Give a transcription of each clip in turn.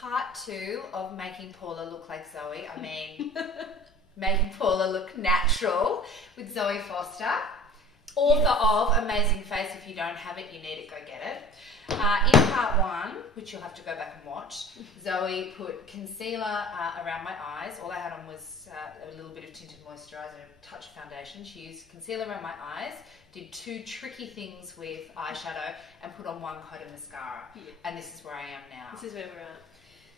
part 2 of making Paula look like Zoe. I mean, making Paula look natural with Zoe Foster. Author of Amazing Face. If you don't have it, you need it, go get it. In part 1, which you'll have to go back and watch, Zoe put concealer around my eyes. All I had on was a little bit of tinted moisturiser and a touch of foundation. She used concealer around my eyes, did 2 tricky things with eyeshadow, and put on 1 coat of mascara. Yeah. And this is where I am now. This is where we're at.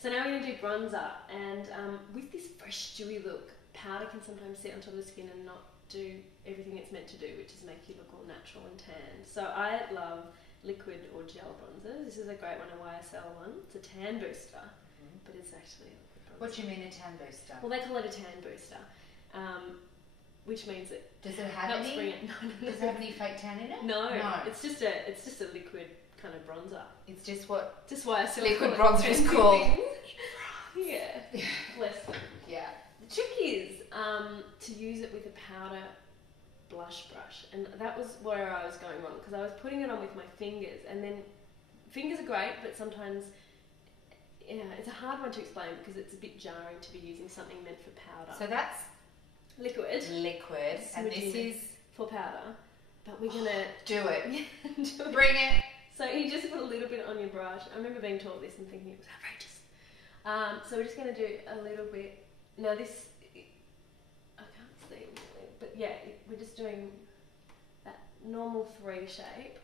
So now we're going to do bronzer, and with this fresh, dewy look, powder can sometimes sit on top of the skin and not do everything it's meant to do, which is make you look all natural and tan. So I love liquid or gel bronzers. This is a great one, a YSL one. It's a tan booster, but it's actually a liquid bronzer. What do you mean a tan booster? Well, they call it a tan booster, which means it does it have helps any? Bring it. Does it have any fake tan in it? No. It's just a liquid kind of bronzer. It's just what YSL liquid bronzer is called. Yeah. Bless them. Yeah. The trick is to use it with a powder blush brush, and that was where I was going wrong, because I was putting it on with my fingers, and then fingers are great, but sometimes it's a hard one to explain because it's a bit jarring to be using something meant for powder. So that's liquid, and this is for powder, but we're gonna do it. Do it. Bring it. So you just put a little bit on your brush. I remember being taught this and thinking it was outrageous. So we're just going to do a little bit. Now this, I can't see really, but yeah, we're just doing that normal 3 shape.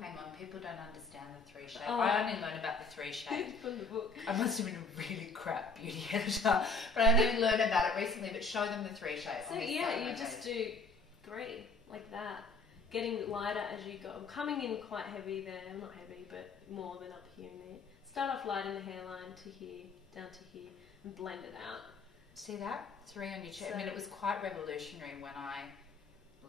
Hang on, people don't understand the 3 shape. Oh. I only learned about the 3 shape from the book. I must have been a really crap beauty editor, but I only learned about it recently. But show them the 3 shape. So yeah, you just do 3 like that, getting lighter as you go. I'm coming in quite heavy there, not heavy, but more than up here and there. Start off light in the hairline to here, down to here, and blend it out. See that? 3 on your chin. So, I mean, it was quite revolutionary when I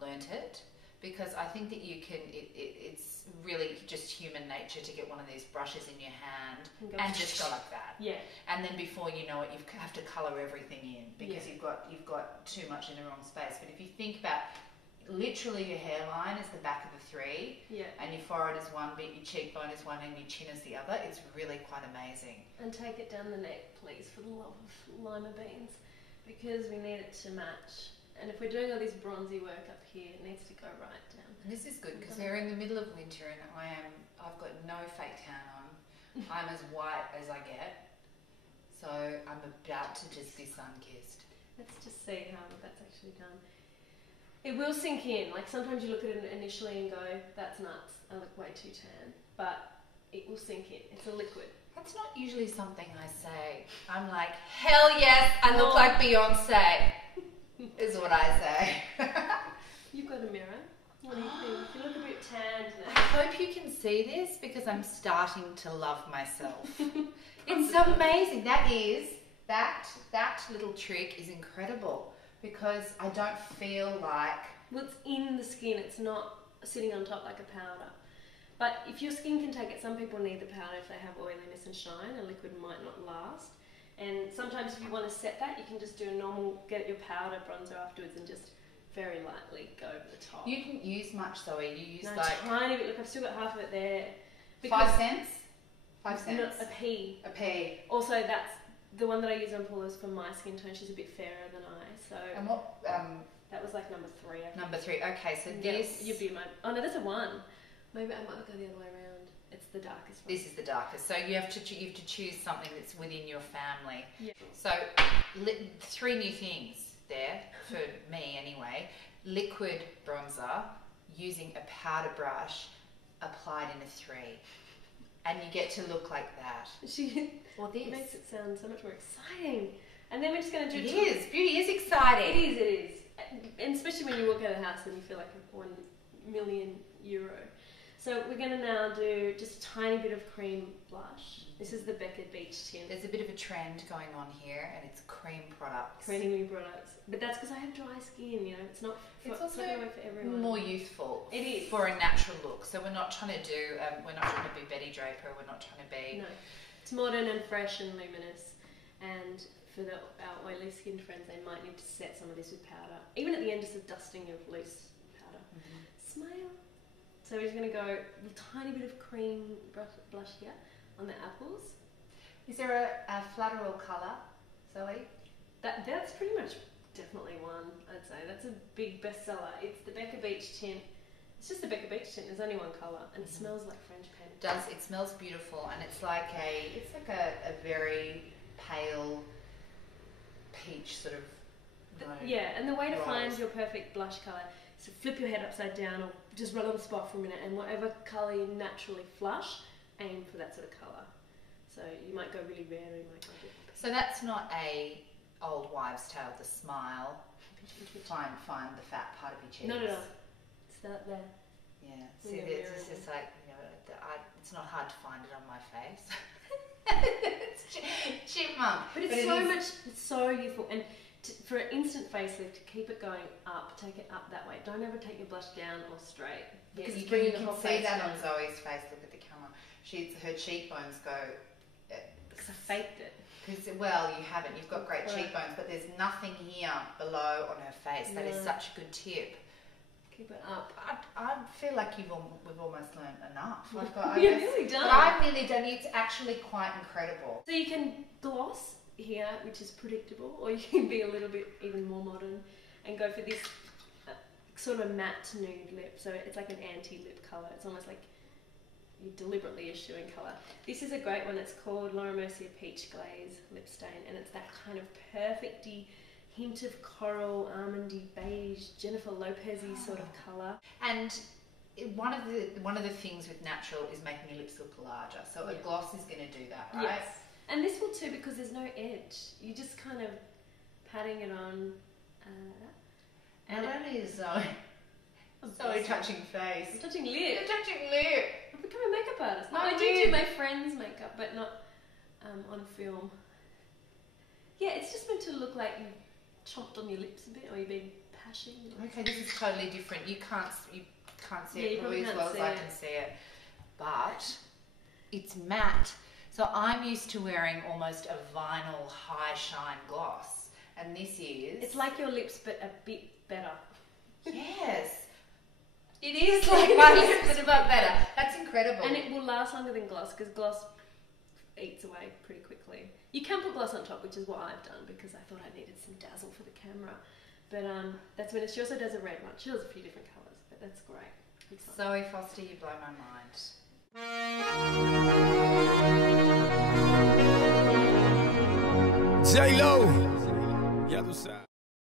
learnt it, because I think that you can, it's really just human nature to get one of these brushes in your hand and just go like that. Yeah. And then before you know it, you have to colour everything in because you've got too much in the wrong space. But if you think about literally your hairline is the back of the 3, and your forehead is one bit, your cheekbone is one, and your chin is the other. It's really quite amazing. And take it down the neck, please, for the love of lima beans, because we need it to match. And if we're doing all this bronzy work up here, it needs to go right down. And this is good because we're in the middle of winter, and I've got no fake tan on. I'm as white as I get, so I'm about to just be sun-kissed. Let's just see how that's actually done. It will sink in. Like sometimes you look at it initially and go, that's nuts, I look way too tan. But it will sink in. It's a liquid. That's not usually something I say. I'm like, hell yes, I look like Beyonce, is what I say. You've got a mirror. What do you think? You look a bit tanned now. I hope you can see this because I'm starting to love myself. It's amazing. That little trick is incredible. Because I don't feel like... Well, it's in the skin, it's not sitting on top like a powder. But if your skin can take it, some people need the powder if they have oiliness and shine. A liquid might not last. And sometimes if you want to set that, you can just do a normal, get your powder bronzer afterwards and just very lightly go over the top. You didn't use much, Zoe. You used no, like... tiny bit. Look, I've still got half of it there. 5 cents? 5 cents? No, a pea. A pea. Also, that's... The one that I use on Paula is for my skin tone. She's a bit fairer than I, so... And what... that was like number 3. Number 3. Okay, so this... You'd be my... Oh no, that's a 1. Maybe I might go the other way around. It's the darkest one. This is the darkest. So you have to choose something that's within your family. Yeah. So 3 new things there, for me anyway. Liquid bronzer, using a powder brush, applied in a 3. And you get to look like that. Or this. It makes it sound so much more exciting. And then we're just going to do... It is. Beauty is exciting. It is. And especially when you walk out of the house and you feel like €1 million. So we're going to now do just a tiny bit of cream blush. This is the Becca Beach tint. There's a bit of a trend going on here, and it's cream products. Creamy products. But that's because I have dry skin, you know. It's not for, it's also for everyone. More youthful. It is. For a natural look. So we're not trying to do, we're not trying to be Betty Draper. We're not trying to be... No. It's modern and fresh and luminous. And for our oily skinned friends, they might need to set some of this with powder. Even at the end, just a dusting of loose powder. Smile. So we're just going to go with a tiny bit of cream blush here on the apples. Is there a Flutteral colour, Zoe? That's pretty much definitely one, I'd say. That's a big bestseller. It's the Becca Beach tint. It's just the Becca Beach tint. There's only one colour, and it smells like French paint. It smells beautiful, and it's like a very pale peach sort of. Yeah, and the way to rose. find your perfect blush colour is to flip your head upside down or just run on the spot for a minute, and whatever colour you naturally flush, aim for that sort of colour. So you might go really red, or you might go a bit. So that's not a old wives' tale. The smile, find the fat part of your cheeks. No. It's that there. Yeah. In See, the it's mirror, just like it's not hard to find it on my face. It's chipmunk. But it's so youthful. And for an instant facelift, to keep it going up, take it up that way. Don't ever take your blush down or straight. Because it's you bringing can the whole see face that down. on Zoe's face. Look at the camera. Her cheekbones go. Because I faked it. Well, you haven't. You've got great Right. cheekbones, but there's nothing here below on her face. That is No. such a good tip. Keep it up. I feel like we've almost learned enough. You're nearly done. But I'm nearly done. It's actually quite incredible. So you can gloss here, which is predictable, or you can be a little bit even more modern and go for this sort of matte nude lip. So it's like an anti-lip colour. It's almost like you're deliberately eschewing colour. This is a great one. It's called Laura Mercier Peach Glaze Lip Stain, and it's that kind of perfecty hint of coral, almondy, beige, Jennifer Lopez-y sort of colour. And one of the things with natural is making your lips look larger. So a gloss is going to do that, right? Yes. And this will too, because there's no edge. You're just kind of patting it on. Not only is Zoe touching face. I'm touching lip. You're touching lip. I've become a makeup artist. My I do lip. my friends' makeup, but not on film. Yeah, it's just meant to look like you chomped on your lips a bit, or you're being passionate. Okay, this is totally different. You can't see Yeah, you it probably probably as can't well as see I it. can see it. But it's matte. So I'm used to wearing almost a vinyl high shine gloss. And this is... It's like your lips, but a bit better. Yes. It is like my lips, but a bit better. That's incredible. And it will last longer than gloss, because gloss eats away pretty quickly. You can put gloss on top, which is what I've done, because I thought I needed some dazzle for the camera. But that's when she also does a red one. She does a few different colours, but that's great. Good fun. Zoe Foster, you blow my mind. J-Lo, ya tú sabes.